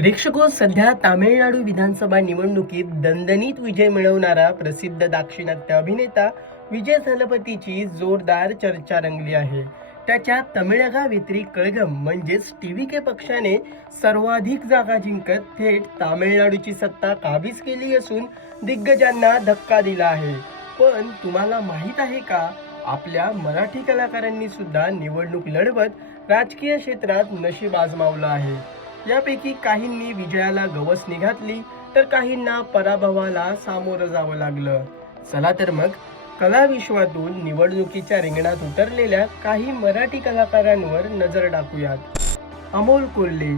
प्रेक्षको, सध्या तामिळनाडू विधानसभा निवडणुकीत दणदणीत विजय मिळवणारा प्रसिद्ध दाक्षिणात्य अभिनेता विजय थलपतीची जोरदार चर्चा रंगली आहे. त्याच्या तमिळगा वेत्री कळघम म्हणजेच टीव्हीके पक्षाने सर्वाधिक जागा जिंकत थेट तामिळनाडूची सत्ता काबीज केली असून दिग्गजांना धक्का दिला आहे. पण तुम्हाला माहित आहे का, आपल्या मराठी कलाकारांनी सुद्धा निवडणूक लढवत राजकीय क्षेत्रात नशीब आजमावलं आहे. यापैकी काहींनी विजयाला गवसणी घातली, तर काहींना पराभवाला सामोरं जावं लागलं. चला तर मग कला विश्वातून निवडणुकीच्या रिंगणात उतरलेल्या काही मराठी कलाकारांवर नजर टाकूयात. अमोल कोल्हे.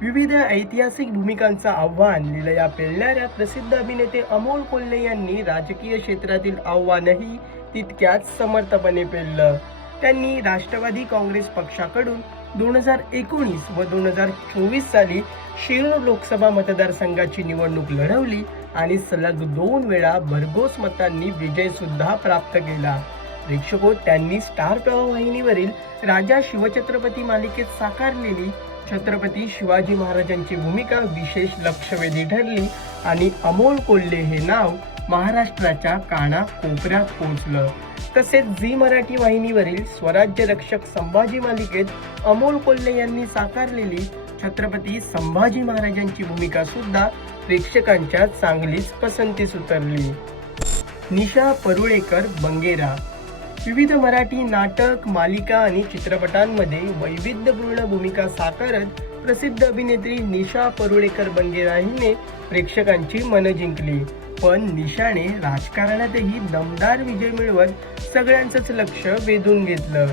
विविध ऐतिहासिक भूमिकांचं आव्हान लिलया पेलणाऱ्या प्रसिद्ध अभिनेते अमोल कोल्हे यांनी राजकीय क्षेत्रातील आव्हानही तितक्याच समर्थपणे पेललं. त्यांनी राष्ट्रवादी काँग्रेस पक्षाकडून 2019 व 2024 साली शिरूर लोकसभा मतदारसंघाची निवडणूक लढवली आणि सलग 2 वेळा भरघोस मतांनी विजय सुद्धा प्राप्त केला. प्रेक्षको, त्यांनी स्टार प्रवाह वाहिनीवरील राजा शिवछत्रपती मालिकेत साकारलेली छत्रपती शिवाजी महाराजांची भूमिका विशेष लक्षवेधी ठरली आणि अमोल कोल्हे हे नाव महाराष्ट्राच्या कानाकोपऱ्यात पोहोचलं. तसेच झी मराठी वाहिनीवरील स्वराज्य रक्षक संभाजी मालिकेत अमोल कोल्हे यांनी साकारलेली छत्रपती संभाजी महाराजांची भूमिका सुद्धा प्रेक्षकांच्या चांगलीच पसंतीस उतरली. निशा परुळेकर बंगेरा. विविध मराठी नाटक, मालिका आणि चित्रपटांमध्ये वैविध्यपूर्ण भूमिका साकारत प्रसिद्ध अभिनेत्री निशा परुळेकर बंगेरा हिने प्रेक्षकांची मनं जिंकली. पण निशाने राजकारणातही दमदार विजय मिळवत सगळ्यांचंच लक्ष वेधून घेतलं.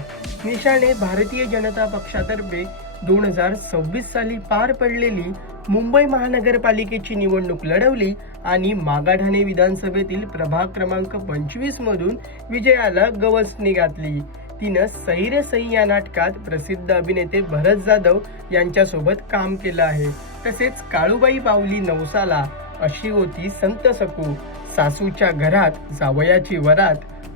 निशाने भारतीय जनता पक्षातर्फे 2026 साली पार पडलेली मुंबई महानगरपालिकेची निवडणूक लढवली आणि मागाठाणे विधानसभेतील प्रभाग क्रमांक 25 मधून विजयाला गवसणी घातली. तिनं सैर सई या नाटकात प्रसिद्ध अभिनेते भरत जाधव यांच्यासोबत काम केलं आहे. तसेच काळूबाई पावली नवसाला, अशी होती संत सकू, सासूच्या घरात, जावयाची वरात,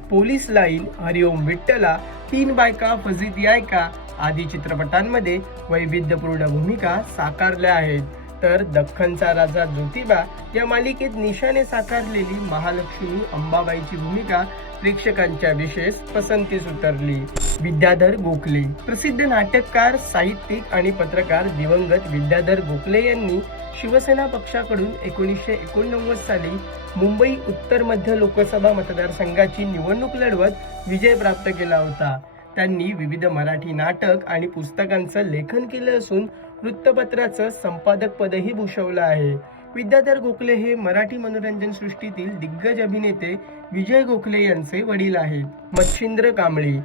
पोलीस लाईन, हरिओम विठ्ठला, 3 बायका फजिती ऐका आदी चित्रपटांमध्ये वैविध्यपूर्ण भूमिका साकारल्या आहेत. तर दख्खनचा राजा ज्योतिबा या मालिकेत निशाने साकारलेली महालक्ष्मी अंबाबाईची भूमिका प्रेक्षकांच्या विशेष पसंतीस उतरली. विद्याधर गोखले. प्रसिद्ध नाटककार, साहित्यिक आणि पत्रकार दिवंगत विद्याधर गोखले यांनी शिवसेना पक्षाकडून 1989 साली मुंबई उत्तर मध्य लोकसभा मतदारसंघाची निवडणूक लढवत विजय प्राप्त केला होता. त्यांनी विविध मराठी नाटक आणि पुस्तकांचं लेखन केलं असून वृत्तपत्राचं संपादक पदही भूषवलं आहे. विद्याधर गोखले हे मराठी मनोरंजन सृष्टीतील दिग्गज अभिनेते विजय गोखले यांचे वडील आहेत. मच्छिंद्र कांबळी.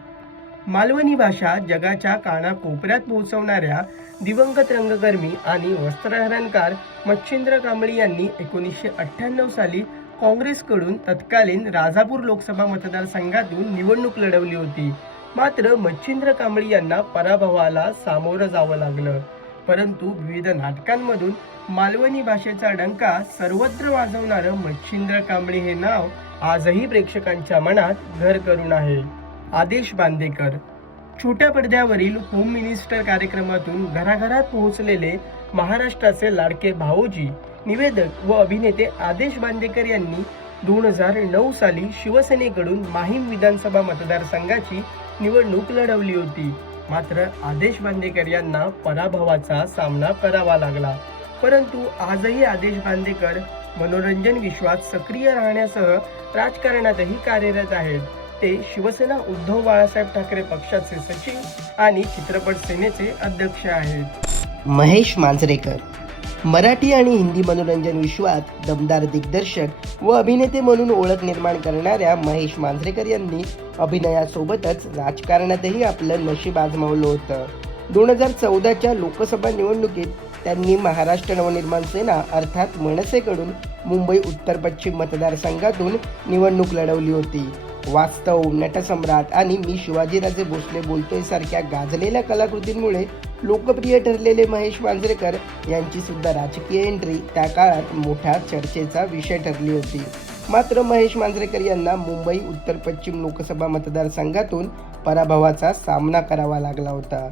मालवणी भाषा जगाच्या कानाकोपऱ्यात पोहोचवणाऱ्या दिवंगत रंगकर्मी आणि वस्त्रहरणकार मच्छिंद्र कांबळी यांनी 1998 साली काँग्रेसकडून तत्कालीन राजापूर लोकसभा मतदारसंघातून निवडणूक लढवली होती. मात्र मच्छिंद्र कांबळी यांना पराभवाला सामोरं जावं लागलं. परंतु विविध नाटकांमधून मालवणी भाषेचा डंका सर्वत्र वाजवणारं मच्छिंद्र कांबळी हे नाव आजही प्रेक्षकांच्या मनात घर करून आहे. आदेश बांदेकर. छोट्या पडद्यावरील होम मिनिस्टर कार्यक्रमातून घराघरात पोहोचलेले महाराष्ट्राचे लाडके भावोजी, निवेदक व अभिनेते आदेश बांदेकर यांनी 2009 साली शिवसेनेकडून माहीम विधानसभा मतदारसंघाची निवडणूक लढवली होती. मात्र आदेश बांदेकर यांना पराभवाचा सामना करावा लागला. परंतु आजही आदेश बांदेकर मनोरंजन विश्वात सक्रिय राहण्यासह राजकारणातही कार्यरत आहेत. ते शिवसेना उद्धव बाळासाहेब ठाकरे पक्षाचे सचिव आणि चित्रपट सेनेचे अध्यक्ष आहेत. महेश मांजरेकर. मराठी आणि हिंदी मनोरंजन विश्वात दमदार दिग्दर्शक व अभिनेते म्हणून ओळख निर्माण करणाऱ्या महेश मांजरेकर यांनी अभिनयासोबतच राजकारणातही आपलं नशीब आजमावलं होतं. 2014च्या लोकसभा निवडणुकीत त्यांनी महाराष्ट्र नवनिर्माण सेना अर्थात मनसेकडून मुंबई उत्तर पश्चिम मतदारसंघातून निवडणूक लढवली होती. वास्तव, नटसम्राट आणि मी शिवाजीराजे भोसले बोलतोय सारख्या गाजलेल्या कलाकृतींमुळे लोकप्रिय ठरलेले महेश मांजरेकर यांची सुद्धा राजकीय एंट्री त्या काळात मोठ्या चर्चेचा विषय ठरली होती. मात्र महेश मांजरेकर यांना मुंबई उत्तर पश्चिम लोकसभा मतदारसंघातून पराभवाचा सामना करावा लागला होता.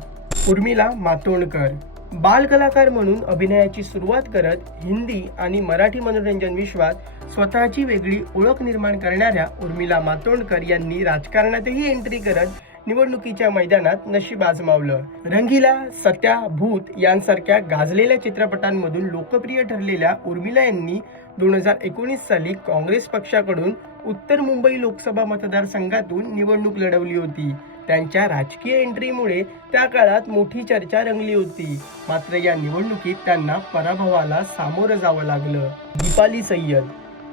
उर्मिला मातोंडकर. बालकलाकार म्हणून अभिनयाची सुरुवात करत हिंदी आणि मराठी मनोरंजन विश्वात स्वतःची वेगळी ओळख निर्माण करणाऱ्या उर्मिला मातोंडकर यांनी राजकारणातही एंट्री करत निवडणुकीच्या मैदानात नशीब आजमावलं. रंगीला, सत्या, भूत यांसारख्या गाजलेल्या चित्रपटांमधून लोकप्रिय ठरलेल्या उर्मिला यांनी 2019 साली काँग्रेस पक्षाकडून उत्तर मुंबई लोकसभा मतदारसंघातून निवडणूक लढवली होती. त्यांच्या राजकीय एंट्रीमुळे त्या काळात मोठी चर्चा रंगली होती. मात्र या निवडणुकीत त्यांना पराभवाला सामोरं जावं लागलं. दीपाली सय्यद,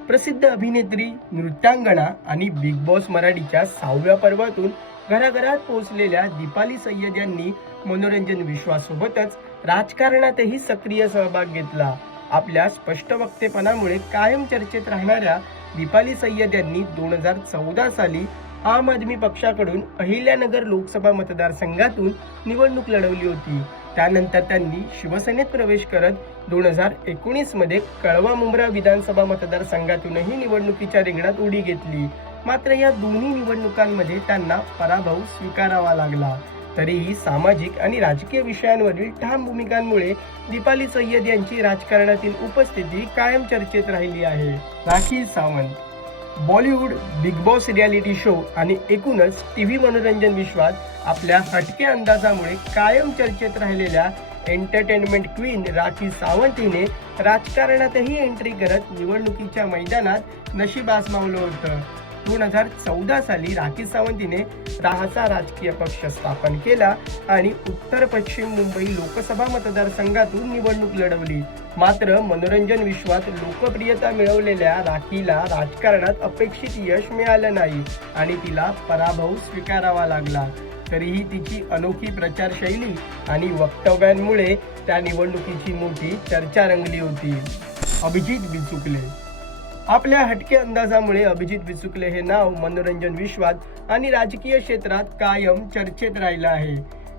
प्रसिद्ध अभिनेत्री, नृत्यांगना आणि बिग बॉस मराठीच्या 6व्या पर्वातून घराघरात पोहोचलेल्या दीपाली सय्यद यांनी मनोरंजन विश्वासोबतच राजकारणातही सक्रिय सहभाग घेतला. आपल्या स्पष्ट वक्तेपणामुळे कायम चर्चेत राहणाऱ्या दीपाली सय्यद यांनी 2014 साली आम आदमी पक्षाकडून अहिल्यानगर लोकसभा मतदारसंघातून निवडणूक लढवली होती. त्यानंतर त्यांनी शिवसेनेत प्रवेश करत 2019 मध्ये कळवा मुंब्रा विधानसभा मतदारसंघातूनही निवडणुकीच्या रिंगणात उडी घेतली. मात्र या दोन्ही निवडणुकांमध्ये त्यांना पराभव स्वीकारावा लागला. तरीही सामाजिक आणि राजकीय विषयांवरील ठाम भूमिकांमुळे दीपाली सय्यद यांची राजकारणातील उपस्थिती कायम चर्चेत राहिली आहे. Rakhi Sawant, Bollywood, big boss reality show आणि एकूणच टीव्ही मनोरंजन विश्वात आपल्या हटक्या अंदाजामुळे कायम चर्चेत राहिलेल्या एंटरटेनमेंट क्वीन राखी सावंत हिने राजकारणातही एंट्री करत निवडणुकीच्या मैदानात नशीब आजमावलं होतं. 2014 साली राखी सावंत हिने राहाचा राजकीय पक्ष स्थापन केला आणि उत्तर पश्चिम मुंबई लोकसभा मतदारसंघातून निवडणूक लढवली. मात्र मनोरंजन विश्वात लोकप्रियता मिळवलेल्या राखीला राजकारणात अपेक्षित यश मिळालं नाही आणि तिला पराभव स्वीकारावा लागला. तरीही तिची अनोखी प्रचारशैली आणि वक्तव्यांमुळे त्या निवडणुकीची मोठी चर्चा रंगली होती. अभिजित बिचुकले, आपल्या हटके अंदाजामुळे अभिजित बिचुकले हे नाव मनोरंजन विश्वात आणि राजकीय क्षेत्रात कायम चर्चेत राहिलं आहे.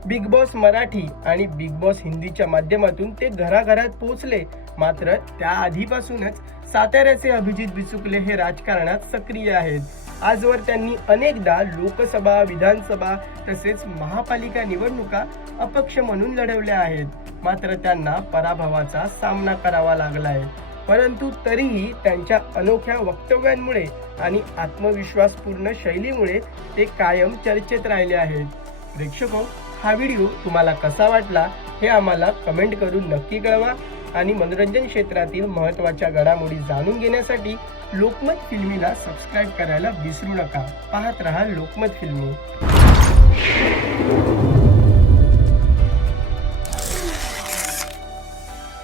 बिग बॉस मराठी आणि बिग बॉस हिंदीच्या माध्यमातून ते घराघरात पोहोचले. मात्र त्याआधीपासूनच साताऱ्याचे अभिजित बिचुकले हे राजकारणात सक्रिय आहेत. आजवर त्यांनी अनेकदा लोकसभा, विधानसभा तसेच महापालिका निवडणुका अपक्ष म्हणून लढवल्या आहेत. मात्र त्यांना पराभवाचा सामना करावा लागलाय. परंतु तरीही त्यांच्या अनोख्या वक्तव्यांमुळे आणि आत्मविश्वासपूर्ण शैलीमुळे ते कायम चर्चेत राहिले आहेत. प्रेक्षको, हा व्हिडिओ तुम्हाला कसा वाटला हे आम्हाला कमेंट करून नक्की कळवा आणि मनोरंजन क्षेत्रातील महत्त्वाच्या घडामोडी जाणून घेण्यासाठी लोकमत फिल्मीला सबस्क्राईब करायला विसरू नका. पाहत रहा लोकमत फिल्मी.